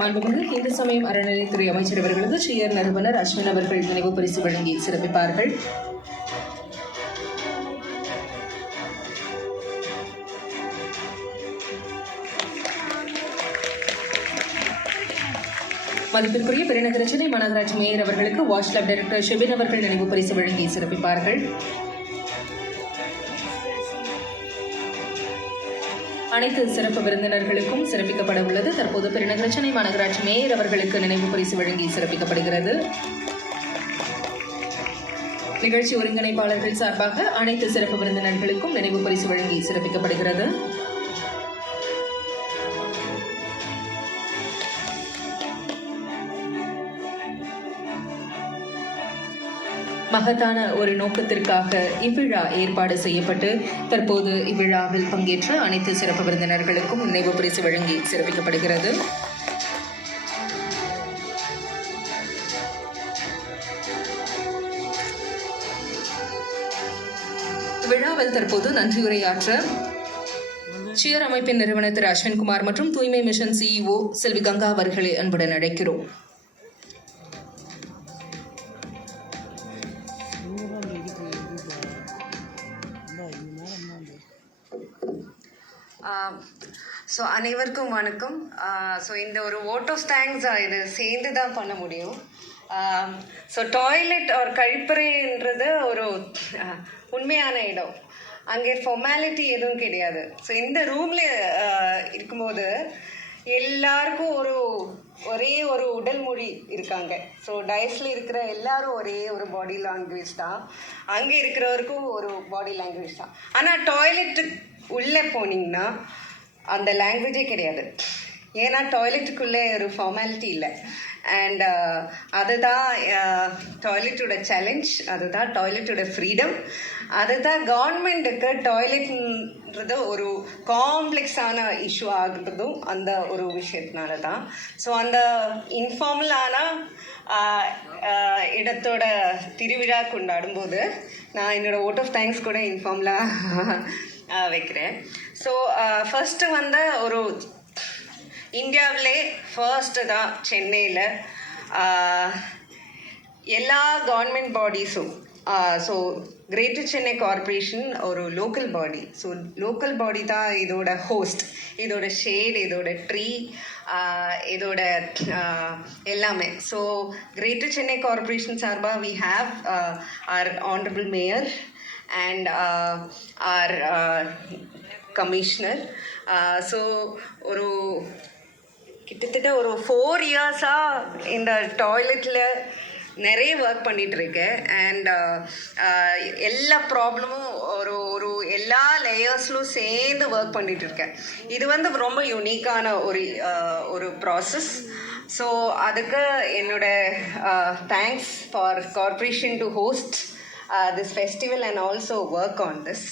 மாண்புமிகு இந்து சமயம் அறநிலையத்துறை அமைச்சர் அவர்களது செயற் நிறுவனர் அஸ்வின் அவர்கள் நினைவு பரிசு வழங்கி சிறப்பிப்பார்கள். மதிப்பிற்குரிய பெருநகர சென்னை மாநகராட்சி மேயர் அவர்களுக்கு வாட்ச் கிளப் டைரக்டர் ஷெபின் அவர்கள் நினைவு பரிசு வழங்கி சிறப்பிப்பார்கள். அனைத்து சிறப்பு விருந்தினர்களுக்கும் சிறப்பிக்கப்பட உள்ளது. தற்போது பெருநகர சென்னை மாநகராட்சி மேயர் அவர்களுக்கு நினைவு பரிசு வழங்கி சிறப்பிக்கப்படுகிறது. நிகழ்ச்சி ஒருங்கிணைப்பாளர்கள் சார்பாக அனைத்து சிறப்பு விருந்தினர்களுக்கும் நினைவு பரிசு வழங்கி சிறப்பிக்கப்படுகிறது. மகத்தான ஒரு நோக்கத்திற்காக இவ்விழா ஏற்பாடு செய்யப்பட்டு தற்போது இவ்விழாவில் பங்கேற்ற அனைத்து சிறப்பு விருந்தினர்களுக்கும் நினைவு பரிசு வழங்கி சிறப்பிக்கப்படுகிறது. விழாவில் தற்போது நன்றியுரையாற்ற சியர் அமைப்பின் நிறுவனர் திரு அஸ்வின்குமார் மற்றும் தூய்மை மிஷன் CEO செல்வி கங்கா அவர்களை அன்புடன் அழைக்கிறோம். ஸோ அனைவருக்கும் வணக்கம். ஸோ இந்த ஒரு வோட் ஆஃப் தேங்க்ஸ் இது சேர்ந்து தான் பண்ண முடியும். ஸோ டாய்லெட் ஒரு கழிப்பறைன்றது ஒரு உண்மையான இடம். அங்கே ஃபார்மாலிட்டி எதுவும் கிடையாது. ஸோ இந்த ரூமில் இருக்கும்போது எல்லாருக்கும் ஒரே ஒரு உடல் மொழி இருக்காங்க. ஸோ டயஸில் இருக்கிற எல்லாரும் ஒரே ஒரு பாடி லாங்குவேஜ் தான், அங்கே இருக்கிறவருக்கும் ஒரு பாடி லாங்குவேஜ் தான். ஆனால் டாய்லெட்டு உள்ளே போனீங்கன்னா அந்த லாங்குவேஜே கிடையாது. ஏன்னா டாய்லெட்டுக்குள்ளே ஒரு ஃபார்மாலிட்டி இல்லை. அண்ட் அதுதான் டாய்லெட்டோட சேலஞ்ச், அதுதான் டாய்லெட்டோட ஃப்ரீடம், அதுதான் கவர்மெண்ட்டுக்கு டாய்லெட்ன்றது ஒரு காம்ப்ளெக்ஸான இஷ்யூ ஆகுறதும் அந்த ஒரு விஷயத்தினால தான். ஸோ அந்த இன்ஃபார்மலான இடத்தோட திருவிழா கொண்டாடும்போது நான் என்னோடய வோட் ஆஃப் தேங்க்ஸ் கூட இன்ஃபார்மலாக வைக்கிறேன். ஸோ ஃபஸ்ட்டு ஒரு இந்தியாவிலே ஃபர்ஸ்ட்டு தான் சென்னையில் எல்லா கவர்மெண்ட் பாடிஸும், ஸோ கிரேட்டர் சென்னை கார்பரேஷன் ஒரு local body. So local body தான் இதோட ஹோஸ்ட், இதோட ஷேட், இதோட ட்ரீ, இதோட எல்லாமே. ஸோ கிரேட்டர் சென்னை கார்பரேஷன் சார்பாக we have our honorable mayor and our commissioner. So கிட்டத்தட்ட 4 இயர்ஸாக இந்த டாய்லெட்டில் நிறைய ஒர்க் பண்ணிகிட்ருக்கேன். அண்ட் எல்லா ப்ராப்ளமும் எல்லா லேயர்ஸ்லும் சேர்ந்து ஒர்க் பண்ணிகிட்ருக்கேன். இது ரொம்ப யூனிக்கான ஒரு ப்ராசஸ். ஸோ அதுக்கு என்னோட thanks for corporation to host this festival and also work on this.